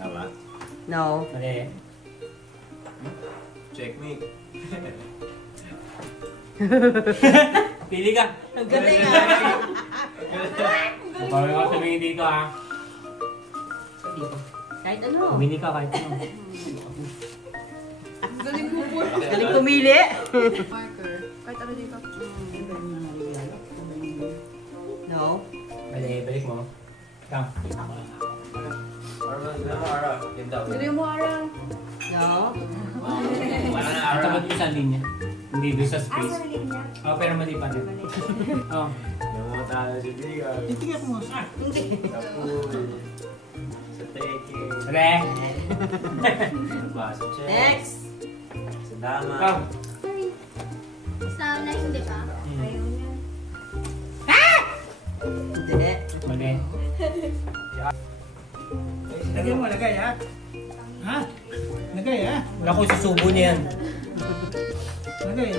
Tama? No. Mali. Checkmate. Pili ka. Ang galing ah. Bawal ka sabihin dito ah. Kahit ano. Pumili ka kahit ano. Galing pumili. Marker. Kahit ano dito. No. Mali, balik mo. Come. Galing mo, Ara. No. Wala na Ang tapat araw. mo sa linya. Hindi doon sa space. Oh, pero mali pa din. Oh. Yung mga talo si Biga. Titignan mo. Sa pool. Sa teke. Re. Sa sa chess. Next. Sa dama. Come. Sa next, hindi pa? Ayaw niya. Hindi. Mali. Lagay mo, lagay ha? Ha? Lagay ha? Wala ko susubo niya yan. Lagay.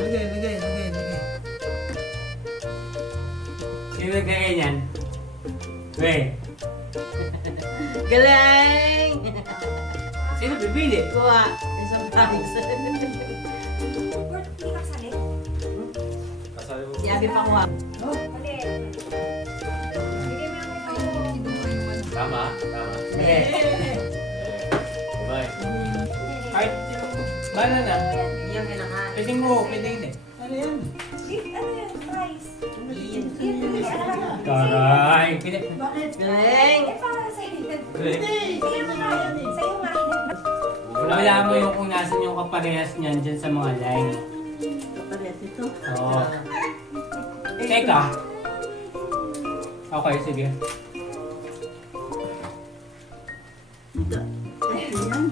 Sino nagkaya niyan? Re. Galing! Sino pipili? Kuha. Isang bags. Bert, hindi ka kasali? Kasali mo. Si Abby pa kuha. Mali. Bigay mo yung may Tama? Tama. Mali. Bye. Kahit bala na. Hindi yung kailangan. Pwede mo, pwede yun eh. Ano yan? Ano yan? Price. Iyan. Hindi alam. Karay. Pwede. Bakit? Galing! Eh, para sa'yo yan. Hindi! Sa'yo nga. Sa'yo nga. Wala mo yung kung nasan yung kaparehas niyan dyan sa mga line. Kapares ito. Oo. Teka. Okay, sige.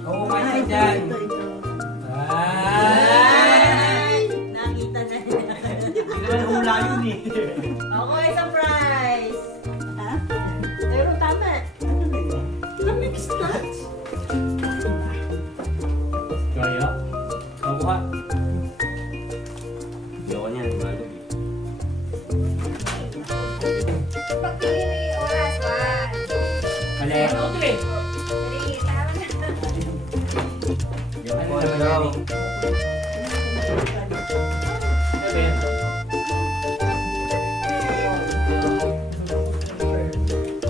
Oo, kasi dyan. Ay! Nakita na niya. Hindi naman hula yun eh. Okay, surprise! Ha? Pero tama. Lamig stats! Kaya? Kuha. Ayoko niyan. Malog eh. Pagpili mo yung oras. 1. Mali. 3. Tama na. Yung Ano phone naman daw. yan eh?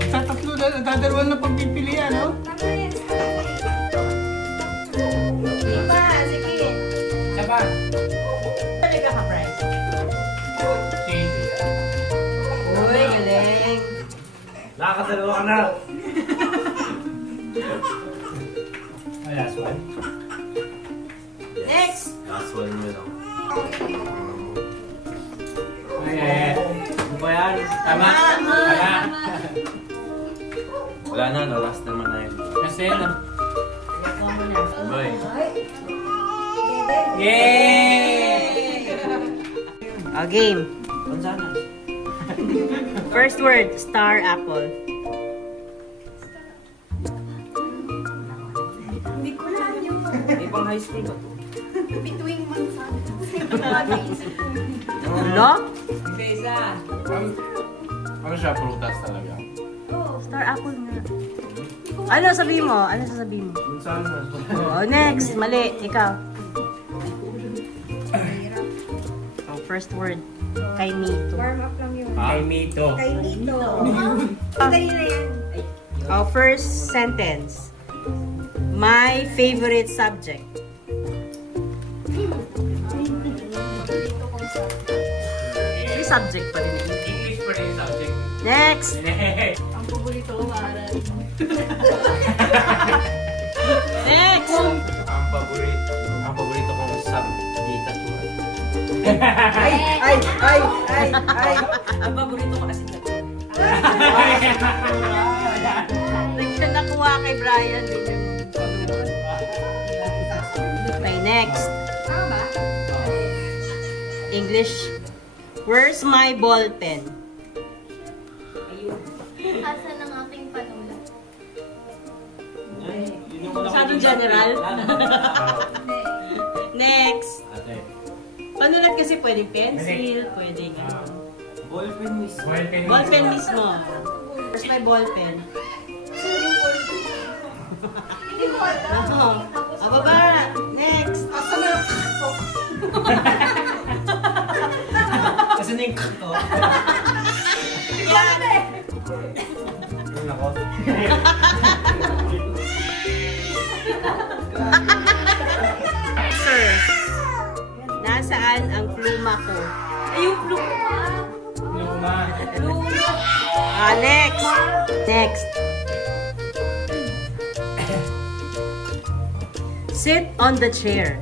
Sa tatlo na, dadalawa na pagpipilian, no? Tama na yan. Hindi pa. Sige. Isa pa. Ano ka ka-price? Cheese. Uy, galing! Nakakasalawa ka na. Oh, last one. Next! Last one mo lang. Okay. Ano ba yan? Tama. Tama. Tama. Wala na, no? Last naman na yun. Kasi na. Bye. Yay! Oh, game. Manzana. First word, star apple. Hindi ko na yung Ibang high school ba to? between months. Ano? Ano siya? Prutas talaga. Star apple nga. Ano sabihin mo? Ano sasabihin mo? Manzana. Oh, next. Mali. Ikaw. Oh, first word. Kay Mito. Warm up lang yun. Kay Mito. Kay Nito. Dali na yan. Oh, first sentence. My favorite subject. May subject pa rin. English pa rin yung subject. Next. Ang paborito ko, Ara. Next. Ang paborito kong sub-dictatura. Ay. Ang paborito ko kasi na. Nakuha kay Brian. Okay, next. Tama ba? English. Where's my ball pen? Asan ang aking panulat? Masyadong general. Next. Ate. Panulat kasi pwedeng pencil, pwedeng ano. Ballpen mismo. Ballpen mismo. Where's my ballpen? Hindi ko alam. Baba! Next! Asan na yung ko? Kasi na yung ko. Yan! Nako. Sir, nasaan ang pluma ko? Ay, yung pluma! Luma. Next! Next! Sit on the chair.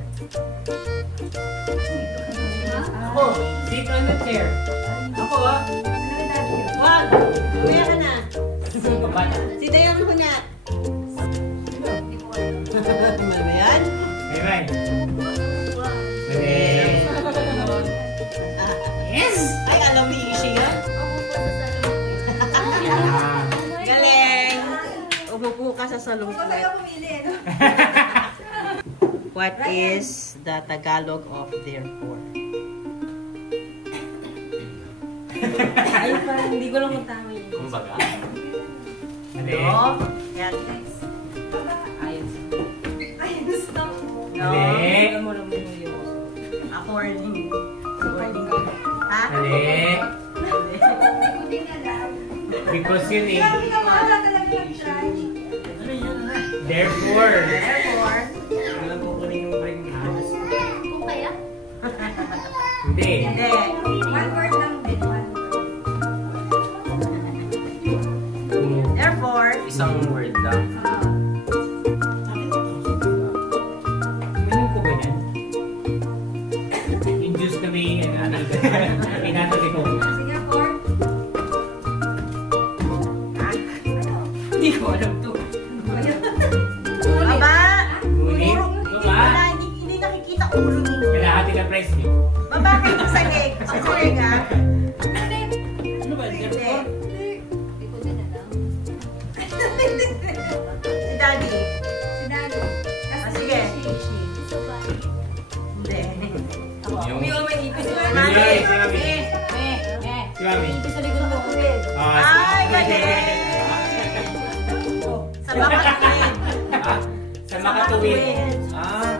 Ako, sit on the chair. Ako ah. Wag! Kuya ka na. Bata. Si Dayan ko na. Ano ba yan? May right. Yes! Ay, alam mo yung siya? Galing! Umupo ka sa salungkot. What is the Tagalog of therefore? Ay, parang hindi ko lang tama yun. Kumbaga. Mali. No? Yan. Ayun. No? Mali. Tingnan mo lang mo yun. According. According. Ha? Mali. Because yun eh. Therefore. Therefore, Walang kukunin yung brain ni Hans. Kung kaya? Hindi. hindi. One word lang din. One word. Therefore, Isang word lang. Ganun ko ba yan? Induce na may pinatati ko. Singapore. hindi ko alam to. Baba! Ngunit, Wala, baba. hindi nakikita ulo mo. Kalahati na price niyo. Baba kayo sa leg. Sa leg, ha? Ano ba? Hindi. Hindi ko din alam. Si Daddy. Si Daddy. Sige. So ba? Hindi. Yung... may ipis. Mami. Si Mami. Ipis sa likod mo. Ay, galing! Sa makatuwid. Ah? Sa makatuwid. Ah!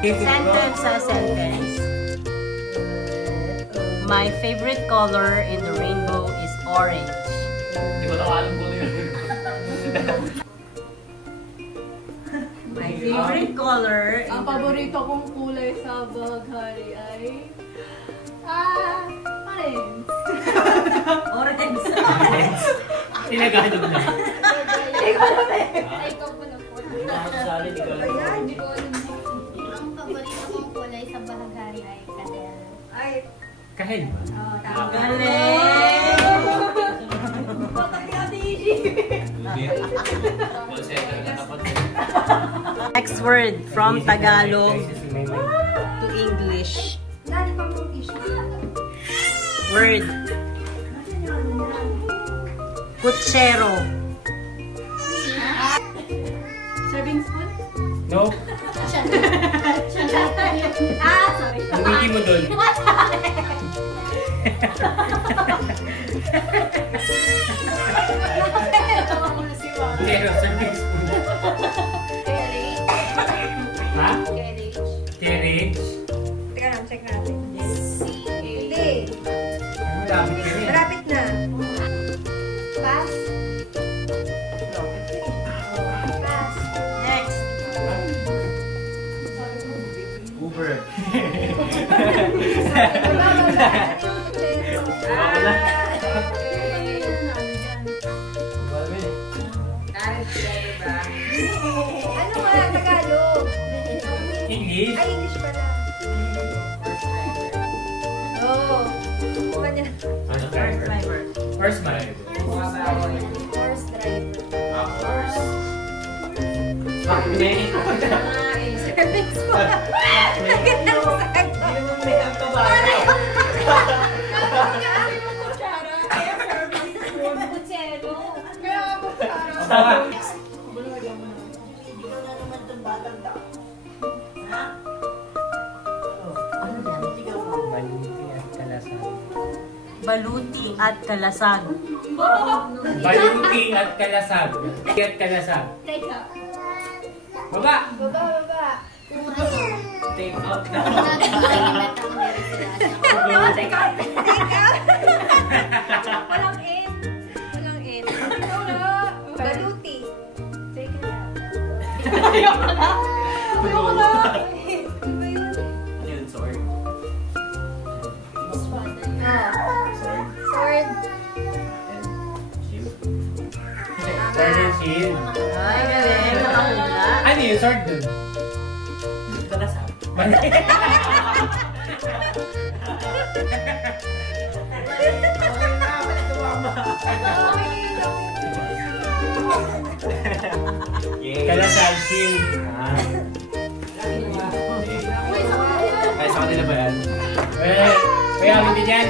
Sentence sa sentence. My favorite color in the rainbow is orange. Hindi ko lang alam kung yun. My favorite color in Ang paborito kong kulay sa baghari ay... orange. orange. Tinagalog na. Ay, ikaw po na po. Sali, di ko alam. Hindi ko alam. Ang paborito kong kulay sa bahagari ay kadel. Ay, Kahit ba? tama. Galing! Patay ni Ate Ishi. Hindi. Call center na tapat. Next word from Tagalog to English. Daddy, pang issue. Word. Kutsero. Serving spoon? No? Sorry. Umitin mo doon. Pero, serving spoon. Carriage. Ha? Carriage. Carriage? Teka lang, check natin. Hindi. Ano, lapit ka rin. Malapit na. Pass. Pass. Next. Uber. Wala. Ano nga, Tagalog? English? Ay, English pala. Oo. Kuha niya. Ano? First driver. First man. Horse driver. Ah, horse. Sakne. Serving spoon. Naganda sa Hindi mo may ang kabayo. Kutsero. Maliit yan, kalasan. baluti at kalasag. Baluti at kalasag. At kalasag. Teka. Baba! Baba, baba. Take out na. Nagkakalimat ang meron sila. Walang N. Walang N. Wala. Baluti. Take it out. Ayoko na. Ayoko na. Ano yun? Sword? Sword? Sword. And shield? Sword and shield. Ay, galing. Nakahula. Ano yung sword dun? Kalasag. Yay! Kalasag, shield. Ay, sa kanila ba yan? Kaya amin din yan.